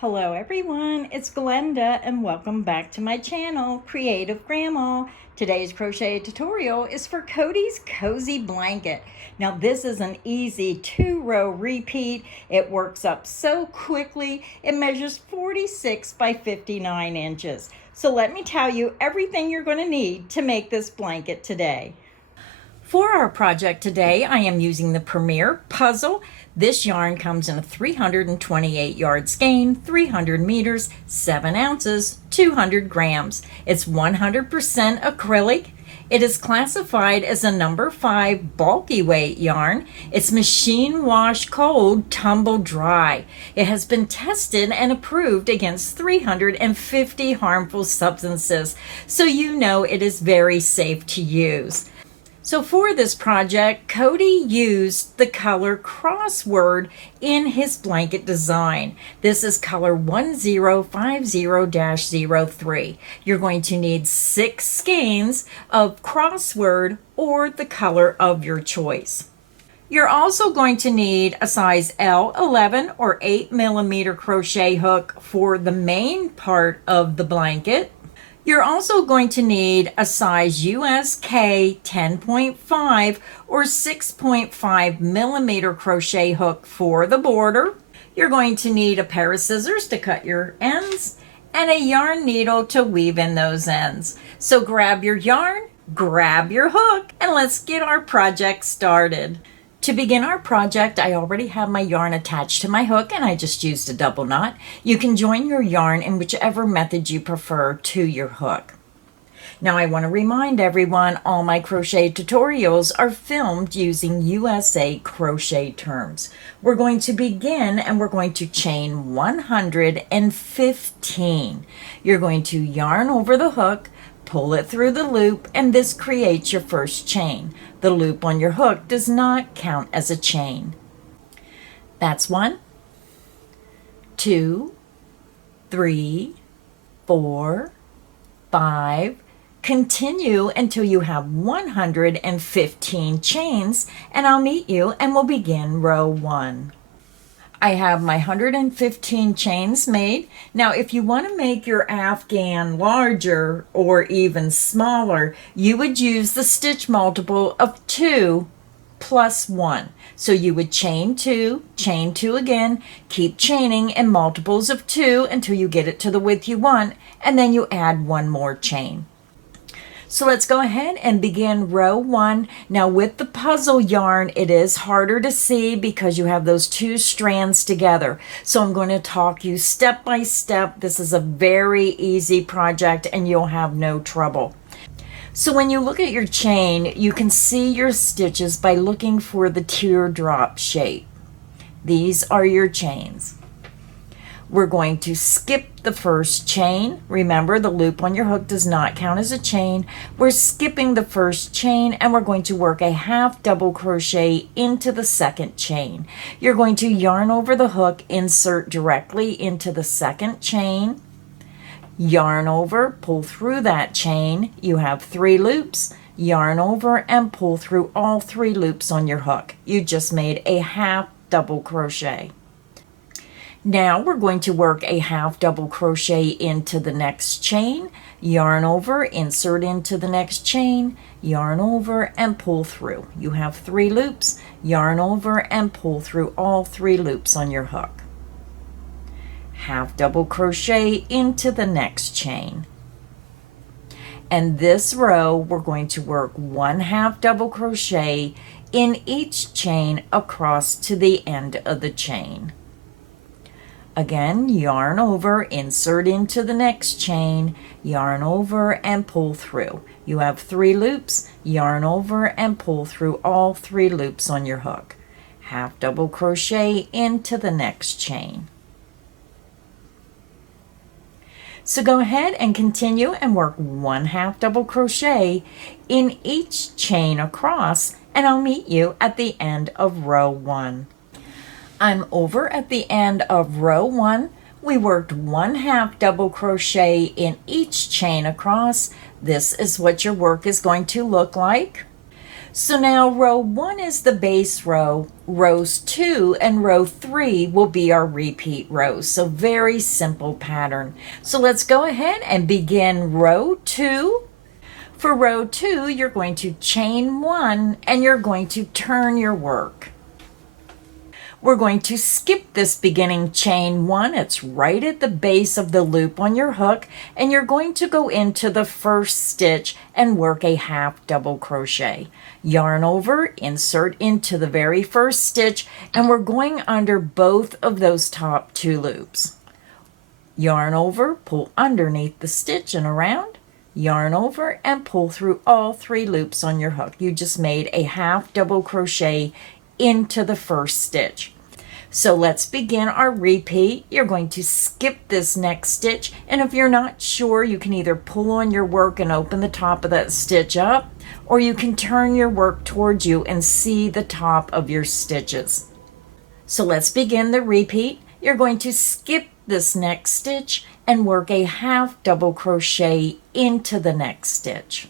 Hello everyone, it's Glenda and welcome back to my channel, Creative Grandma. Today's crochet tutorial is for CODY'S Cozy Blanket. Now this is an easy 2-row repeat. It works up so quickly. It measures 46 by 59 inches. So let me tell you everything you're going to need to make this blanket today. For our project today, I am using the Premier Puzzle. This yarn comes in a 328 yard skein, 300 meters, 7 ounces, 200 grams. It's 100% acrylic. It is classified as a number 5 bulky weight yarn. It's machine wash cold, tumble dry. It has been tested and approved against 350 harmful substances, so you know it is very safe to use. So for this project, Cody used the color Crossword in his blanket design. This is color 1050-03. You're going to need 6 skeins of Crossword or the color of your choice. You're also going to need a size L11 or 8mm crochet hook for the main part of the blanket. You're also going to need a size USK 10.5 or 6.5 millimeter crochet hook for the border. You're going to need a pair of scissors to cut your ends and a yarn needle to weave in those ends. So grab your yarn, grab your hook, and let's get our project started. To begin our project, I already have my yarn attached to my hook and I just used a double knot. You can join your yarn in whichever method you prefer to your hook. Now I want to remind everyone all my crochet tutorials are filmed using USA crochet terms. We're going to begin and we're going to chain 115. You're going to yarn over the hook, pull it through the loop, and this creates your first chain. The loop on your hook does not count as a chain. That's 1, 2, 3, 4, 5. Continue until you have 115 chains, and I'll meet you and we'll begin row 1. I have my 115 chains made. Now, if you want to make your afghan larger or even smaller, you would use the stitch multiple of 2 plus 1. So you would chain 2 again, keep chaining in multiples of 2 until you get it to the width you want, and then you add 1 more chain. So let's go ahead and begin row 1. Now with the puzzle yarn, it is harder to see because you have those 2 strands together. So I'm going to talk you step by step. This is a very easy project and you'll have no trouble. So when you look at your chain, you can see your stitches by looking for the teardrop shape. These are your chains. We're going to skip the first chain. Remember, the loop on your hook does not count as a chain. We're skipping the first chain and we're going to work a half double crochet into the second chain. You're going to yarn over the hook, insert directly into the second chain, yarn over, pull through that chain. You have 3 loops. Yarn over and pull through all 3 loops on your hook. You just made a half double crochet. Now we're going to work a half double crochet into the next chain, yarn over, insert into the next chain, yarn over and pull through. You have 3 loops, yarn over and pull through all 3 loops on your hook. Half double crochet into the next chain. And this row we're going to work 1 half double crochet in each chain across to the end of the chain. Again, yarn over, insert into the next chain, yarn over and pull through. You have 3 loops, yarn over and pull through all 3 loops on your hook. Half double crochet into the next chain. So go ahead and continue and work 1 half double crochet in each chain across, and I'll meet you at the end of row 1. I'm over at the end of row 1. We worked 1 half double crochet in each chain across. This is what your work is going to look like. So now row 1 is the base row, rows 2 and row 3 will be our repeat rows. So very simple pattern. So let's go ahead and begin row 2. For row 2, you're going to chain 1 and you're going to turn your work. We're going to skip this beginning chain 1. It's right at the base of the loop on your hook, and you're going to go into the first stitch and work a half double crochet. Yarn over, insert into the very first stitch, and we're going under both of those top 2 loops. Yarn over, pull underneath the stitch and around, yarn over, and pull through all 3 loops on your hook. You just made a half double crochet into the first stitch. So let's begin our repeat. You're going to skip this next stitch, and if you're not sure, you can either pull on your work and open the top of that stitch up, or you can turn your work towards you and see the top of your stitches. So let's begin the repeat. You're going to skip this next stitch and work a half double crochet into the next stitch.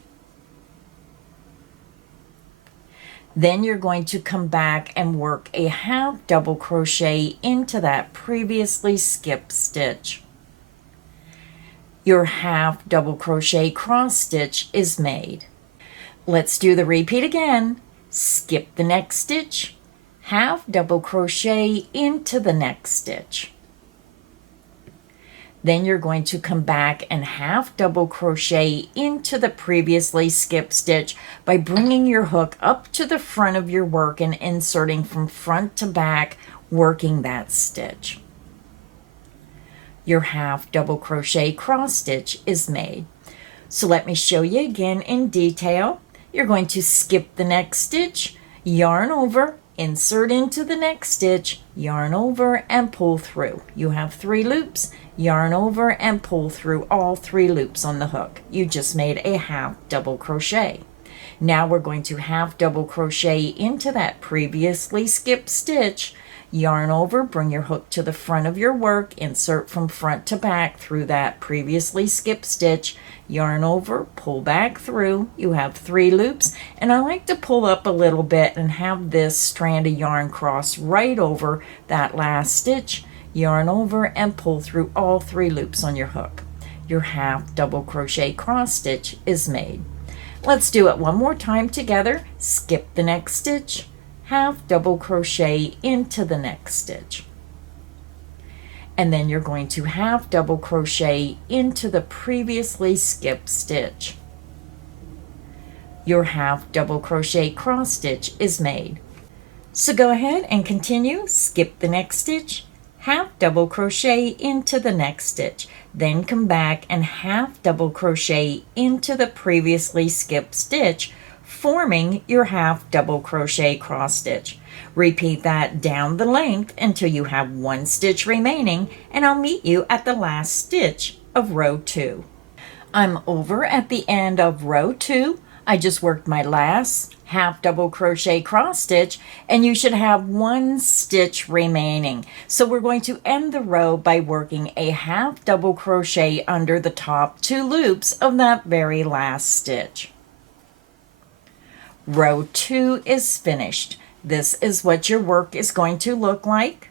Then you're going to come back and work a half double crochet into that previously skipped stitch. Your half double crochet cross stitch is made. Let's do the repeat again. Skip the next stitch, half double crochet into the next stitch. Then you're going to come back and half double crochet into the previously skipped stitch by bringing your hook up to the front of your work and inserting from front to back, working that stitch. Your half double crochet cross stitch is made. So let me show you again in detail. You're going to skip the next stitch, yarn over, insert into the next stitch, yarn over, and pull through. You have 3 loops. Yarn over and pull through all 3 loops on the hook. You just made a half double crochet. Now we're going to half double crochet into that previously skipped stitch, yarn over, bring your hook to the front of your work, insert from front to back through that previously skipped stitch, yarn over, pull back through. You have 3 loops, and I like to pull up a little bit and have this strand of yarn cross right over that last stitch. Yarn over and pull through all 3 loops on your hook. Your half double crochet cross stitch is made. Let's do it one more time together. Skip the next stitch, half double crochet into the next stitch. And then you're going to half double crochet into the previously skipped stitch. Your half double crochet cross stitch is made. So go ahead and continue. Skip the next stitch, half double crochet into the next stitch, then come back and half double crochet into the previously skipped stitch, forming your half double crochet cross stitch. Repeat that down the length until you have 1 stitch remaining, and I'll meet you at the last stitch of row 2. I'm over at the end of row 2. I just worked my last half double crochet cross stitch, and you should have 1 stitch remaining. So we're going to end the row by working a half double crochet under the top 2 loops of that very last stitch. Row 2 is finished. This is what your work is going to look like.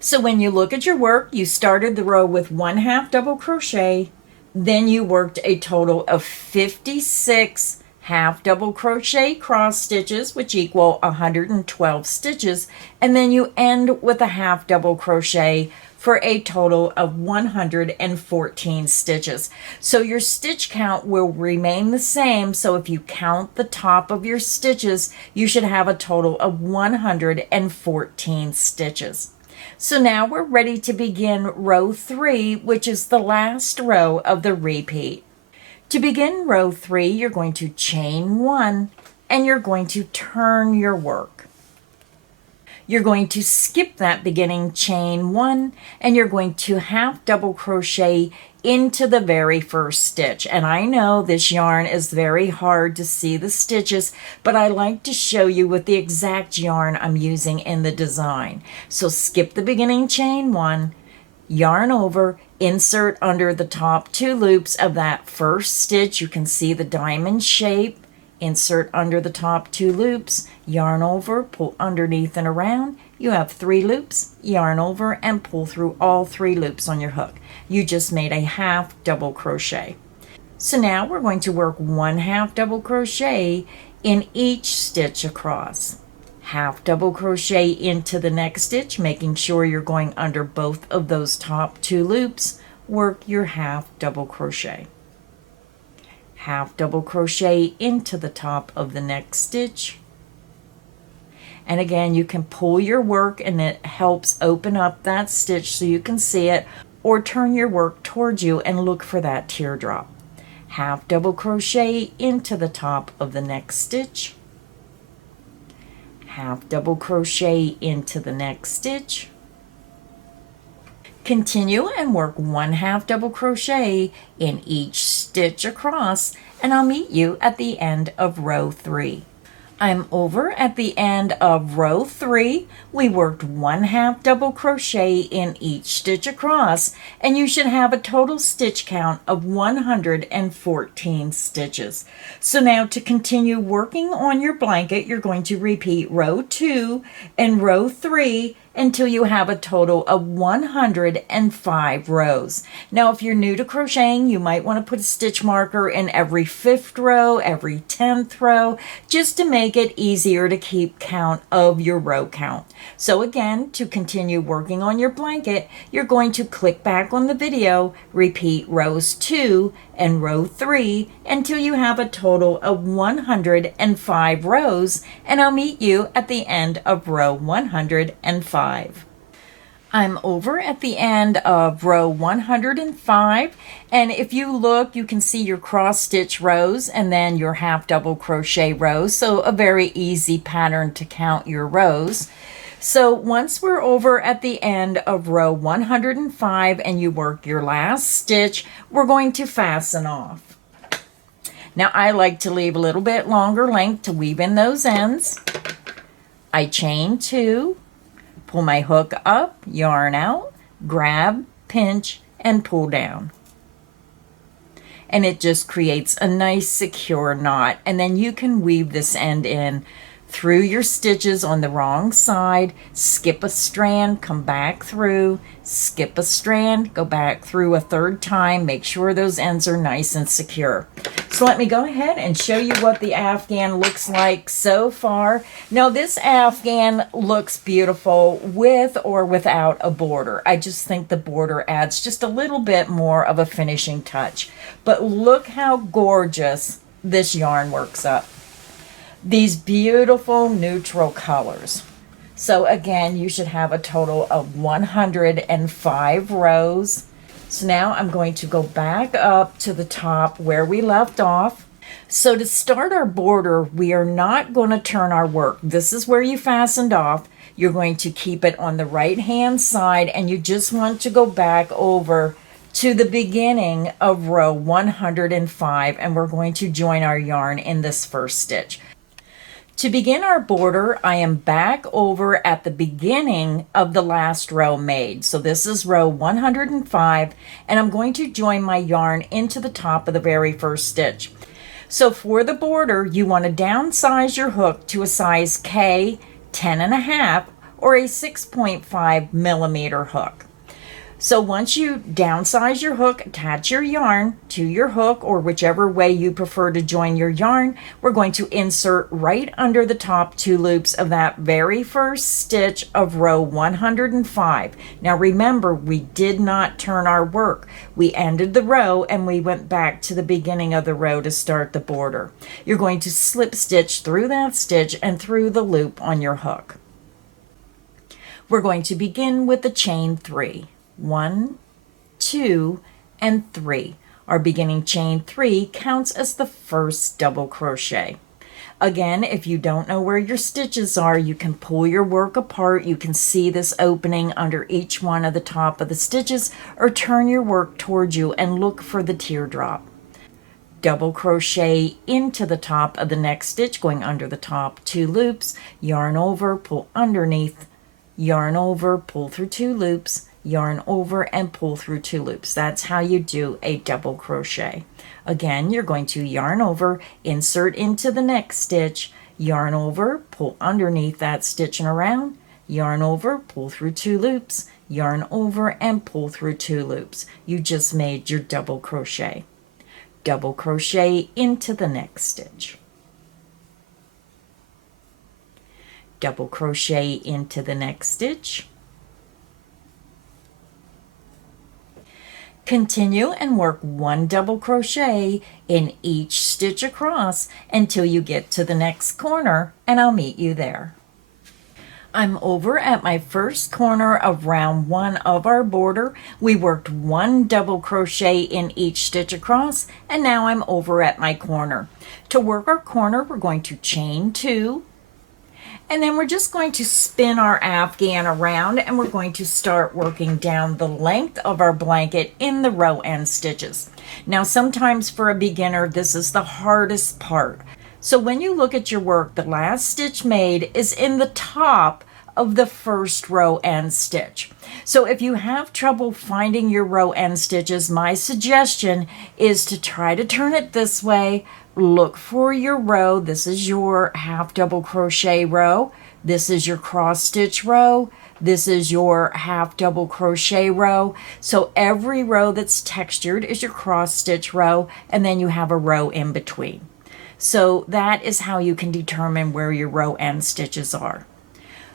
So when you look at your work, you started the row with 1 half double crochet, then you worked a total of 56 half double crochet cross stitches, which equal 112 stitches, and then you end with a half double crochet for a total of 114 stitches. So your stitch count will remain the same. So if you count the top of your stitches, you should have a total of 114 stitches. So now we're ready to begin row 3, which is the last row of the repeat. To begin row 3, you're going to chain 1 and you're going to turn your work. You're going to skip that beginning chain 1 and you're going to half double crochet into the very first stitch. And I know this yarn is very hard to see the stitches, but I like to show you with the exact yarn I'm using in the design. So skip the beginning chain 1, yarn over, insert under the top 2 loops of that first stitch. You can see the diamond shape, insert under the top 2 loops, yarn over, pull underneath and around. You have 3 loops, yarn over, and pull through all 3 loops on your hook. You just made a half double crochet. So now we're going to work 1 half double crochet in each stitch across. Half double crochet into the next stitch, making sure you're going under both of those top 2 loops. Work your half double crochet. Half double crochet into the top of the next stitch. And again, you can pull your work and it helps open up that stitch so you can see it, or turn your work towards you and look for that teardrop. Half double crochet into the top of the next stitch. Half double crochet into the next stitch. Continue and work 1 half double crochet in each stitch across, and I'll meet you at the end of row 3. I'm over at the end of row 3. We worked 1 half double crochet in each stitch across, and you should have a total stitch count of 114 stitches. So now to continue working on your blanket, you're going to repeat row 2 and row 3 until you have a total of 105 rows. Now, if you're new to crocheting, you might want to put a stitch marker in every 5th row, every 10th row, just to make it easier to keep count of your row count. So again, to continue working on your blanket, you're going to click back on the video, repeat rows 2 and row 3 until you have a total of 105 rows, and I'll meet you at the end of row 105. I'm over at the end of row 105, and if you look, you can see your cross stitch rows and then your half double crochet rows, so a very easy pattern to count your rows. So once we're over at the end of row 105 and you work your last stitch, we're going to fasten off. Now I like to leave a little bit longer length to weave in those ends. I chain 2, pull my hook up, yarn out, grab, pinch, and pull down. And it just creates a nice secure knot, and then you can weave this end in through your stitches on the wrong side, skip a strand, come back through, skip a strand, go back through a 3rd time, make sure those ends are nice and secure. So let me go ahead and show you what the Afghan looks like so far. Now this Afghan looks beautiful with or without a border. I just think the border adds just a little bit more of a finishing touch. But look how gorgeous this yarn works up. These beautiful neutral colors. So again, you should have a total of 105 rows. So now I'm going to go back up to the top where we left off. So to start our border, we are not going to turn our work. This is where you fastened off. You're going to keep it on the right hand side, and you just want to go back over to the beginning of row 105, and we're going to join our yarn in this first stitch. To begin our border, I am back over at the beginning of the last row made. So this is row 105, and I'm going to join my yarn into the top of the very first stitch. So for the border, you want to downsize your hook to a size K 10.5 or a 6.5 millimeter hook. So once you downsize your hook, attach your yarn to your hook or whichever way you prefer to join your yarn, we're going to insert right under the top 2 loops of that very first stitch of row 105. Now remember, we did not turn our work. We ended the row and we went back to the beginning of the row to start the border. You're going to slip stitch through that stitch and through the loop on your hook. We're going to begin with the chain 3. 1, 2, and 3. Our beginning chain 3 counts as the first double crochet. Again, if you don't know where your stitches are, you can pull your work apart. You can see this opening under each one of the top of the stitches, or turn your work towards you and look for the teardrop. Double crochet into the top of the next stitch, going under the top 2 loops, yarn over, pull underneath, yarn over, pull through 2 loops, yarn over, and pull through 2 loops. That's how you do a double crochet. Again, you're going to yarn over, insert into the next stitch, yarn over, pull underneath that stitch and around, yarn over, pull through 2 loops, yarn over, and pull through 2 loops. You just made your double crochet. Double crochet into the next stitch. Double crochet into the next stitch. Continue and work 1 double crochet in each stitch across until you get to the next corner, and I'll meet you there. I'm over at my first corner of round 1 of our border. We worked 1 double crochet in each stitch across, and now I'm over at my corner. To work our corner, we're going to chain 2, and then we're just going to spin our afghan around, and we're going to start working down the length of our blanket in the row end stitches. Now, sometimes for a beginner, this is the hardest part. So when you look at your work, the last stitch made is in the top of the first row end stitch. So if you have trouble finding your row end stitches, my suggestion is to try to turn it this way. Look for your row. This is your half double crochet row. This is your cross stitch row. This is your half double crochet row. So every row that's textured is your cross stitch row, and then you have a row in between. So that is how you can determine where your row end stitches are.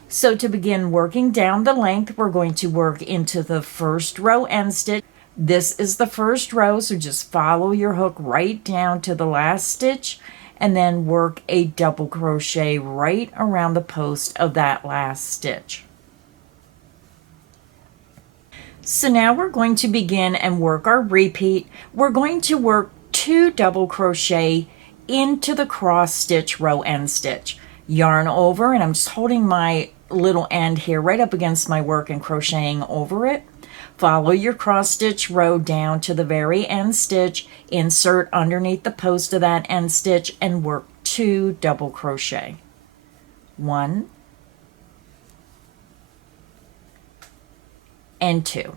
So to begin working down the length, we're going to work into the first row end stitch. This is the first row, so just follow your hook right down to the last stitch and then work a double crochet right around the post of that last stitch. So now we're going to begin and work our repeat. We're going to work 2 double crochet into the cross stitch row end stitch. Yarn over, and I'm just holding my little end here right up against my work and crocheting over it. Follow your cross stitch row down to the very end stitch, insert underneath the post of that end stitch, and work 2 double crochet. 1 and 2.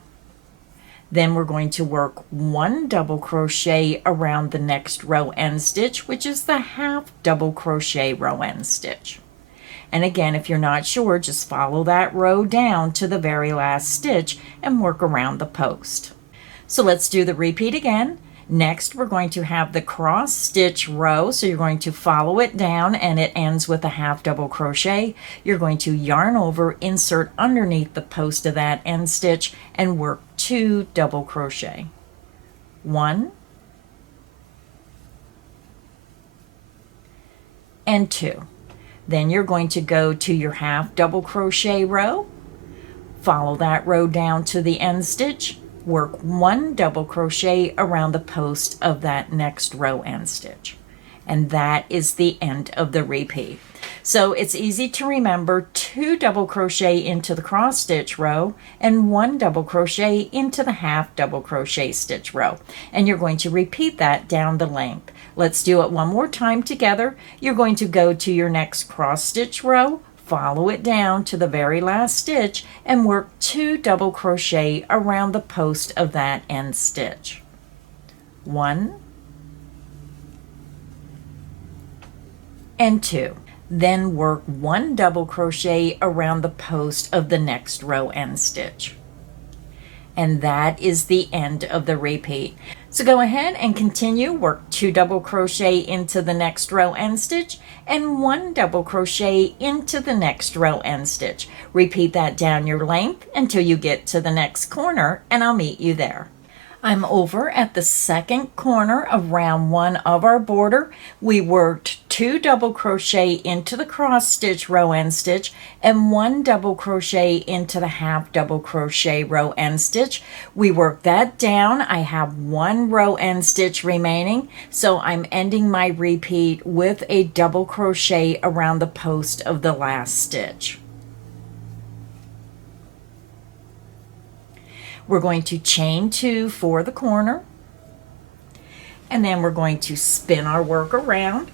Then we're going to work 1 double crochet around the next row end stitch, which is the half double crochet row end stitch. And again, if you're not sure, just follow that row down to the very last stitch and work around the post. So let's do the repeat again. Next, we're going to have the cross stitch row. So you're going to follow it down and it ends with a half double crochet. You're going to yarn over, insert underneath the post of that end stitch, and work 2 double crochet. 1 and 2. Then you're going to go to your half double crochet row, follow that row down to the end stitch, work 1 double crochet around the post of that next row end stitch. And that is the end of the repeat. So it's easy to remember: 2 double crochet into the cross stitch row and 1 double crochet into the half double crochet stitch row. And you're going to repeat that down the length. Let's do it one more time together. You're going to go to your next cross stitch row, follow it down to the very last stitch, and work 2 double crochet around the post of that end stitch. 1 and 2. Then work 1 double crochet around the post of the next row end stitch. And that is the end of the repeat. So go ahead and continue. Work 2 double crochet into the next row end stitch and 1 double crochet into the next row end stitch. Repeat that down your length until you get to the next corner, and I'll meet you there. I'm over at the second corner of round 1 of our border. We worked 2 double crochet into the cross stitch row end stitch and 1 double crochet into the half double crochet row end stitch. We worked that down. I have 1 row end stitch remaining, so I'm ending my repeat with a double crochet around the post of the last stitch. We're going to chain 2 for the corner, and then we're going to spin our work around,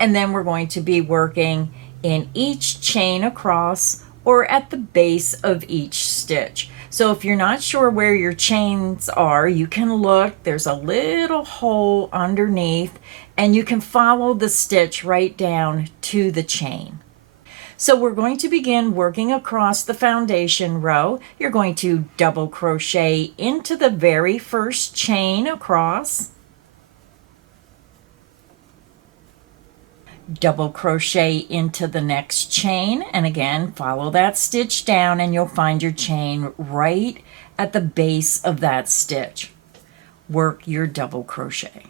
and then we're going to be working in each chain across or at the base of each stitch. So if you're not sure where your chains are, you can look. There's a little hole underneath, and you can follow the stitch right down to the chain. So we're going to begin working across the foundation row. You're going to double crochet into the very first chain across, double crochet into the next chain, and again follow that stitch down and you'll find your chain right at the base of that stitch. Work your double crochet.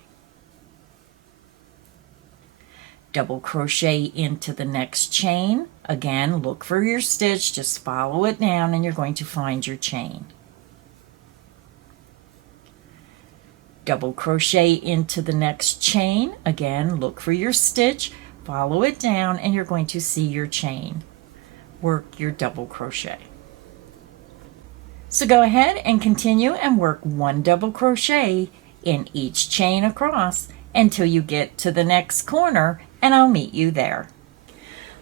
Double crochet into the next chain. Again, look for your stitch, just follow it down and you're going to find your chain. Double crochet into the next chain. Again, look for your stitch, follow it down and you're going to see your chain. Work your double crochet. So go ahead and continue and work one double crochet in each chain across until you get to the next corner, and I'll meet you there.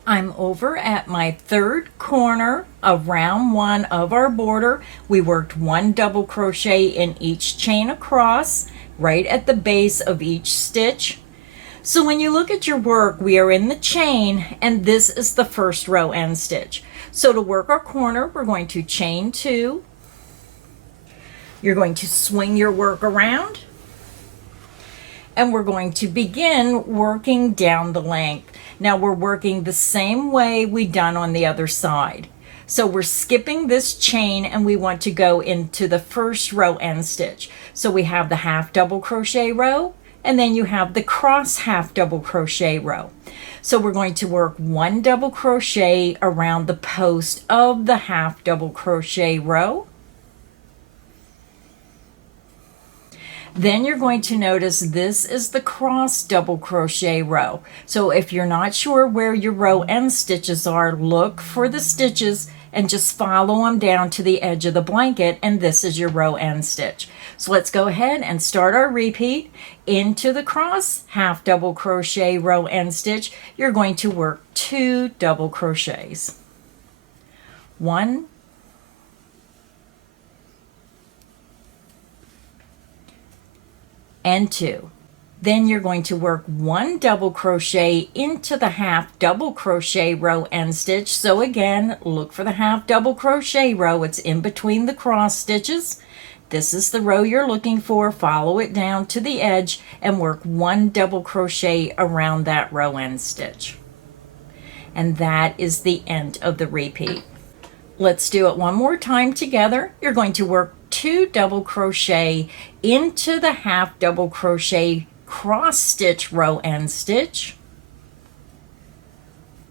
I'm over at my third corner of round 1 of our border. We worked one double crochet in each chain across, right at the base of each stitch. So when you look at your work, we are in the chain, and this is the first row end stitch. So to work our corner, we're going to chain 2. You're going to swing your work around, and we're going to begin working down the length. Now we're working the same way we done on the other side. So we're skipping this chain and we want to go into the first row end stitch. So we have the half double crochet row, and then you have the cross half double crochet row. So we're going to work one double crochet around the post of the half double crochet row. Then you're going to notice this is the cross double crochet row. So if you're not sure where your row end stitches are, look for the stitches and just follow them down to the edge of the blanket, and this is your row end stitch. So let's go ahead and start our repeat. Into the cross half double crochet row end stitch, you're going to work 2 double crochets. 1, and 2. Then you're going to work 1 double crochet into the half double crochet row end stitch. So again, look for the half double crochet row. It's in between the cross stitches. This is the row you're looking for. Follow it down to the edge and work 1 double crochet around that row end stitch. And that is the end of the repeat. Let's do it one more time together. You're going to work 2 double crochet into the half double crochet cross stitch row end stitch.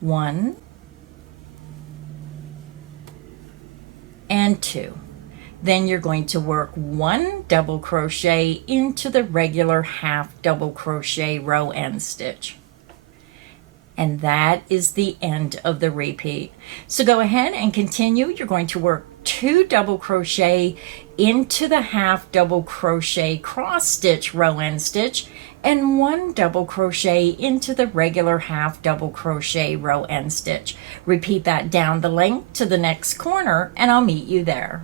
1 and 2. Then you're going to work 1 double crochet into the regular half double crochet row end stitch. And that is the end of the repeat. So go ahead and continue. You're going to work 2 double crochet into the half double crochet cross stitch row end stitch and 1 double crochet into the regular half double crochet row end stitch. Repeat that down the length to the next corner, and I'll meet you there.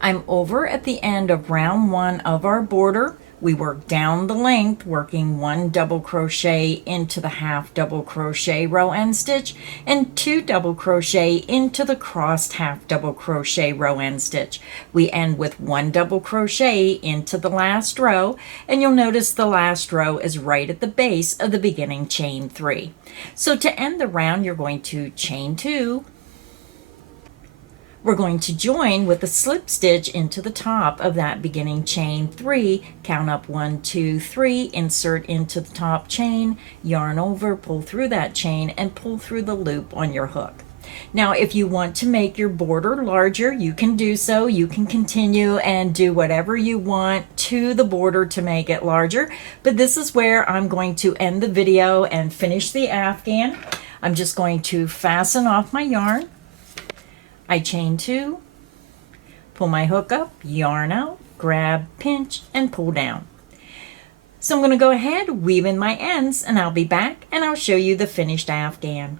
I'm over at the end of round 1 of our border. We work down the length, working 1 double crochet into the half double crochet row end stitch and 2 double crochet into the crossed half double crochet row end stitch. We end with 1 double crochet into the last row, and you'll notice the last row is right at the base of the beginning chain 3. So to end the round, you're going to chain 2. We're going to join with a slip stitch into the top of that beginning chain 3, count up 1, 2, 3, insert into the top chain, yarn over, pull through that chain, and pull through the loop on your hook. Now, if you want to make your border larger, you can do so. You can continue and do whatever you want to the border to make it larger, but this is where I'm going to end the video and finish the afghan. I'm just going to fasten off my yarn. I chain 2, pull my hook up, yarn out, grab, pinch, and pull down. So I'm going to go ahead, weave in my ends, and I'll be back and I'll show you the finished afghan.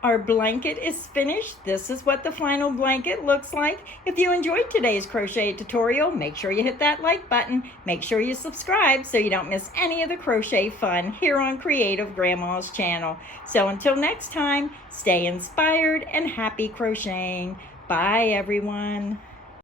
Our blanket is finished. This is what the final blanket looks like. If you enjoyed today's crochet tutorial, make sure you hit that like button. Make sure you subscribe so you don't miss any of the crochet fun here on Creative Grandma's channel. So until next time, stay inspired and happy crocheting. Bye, everyone.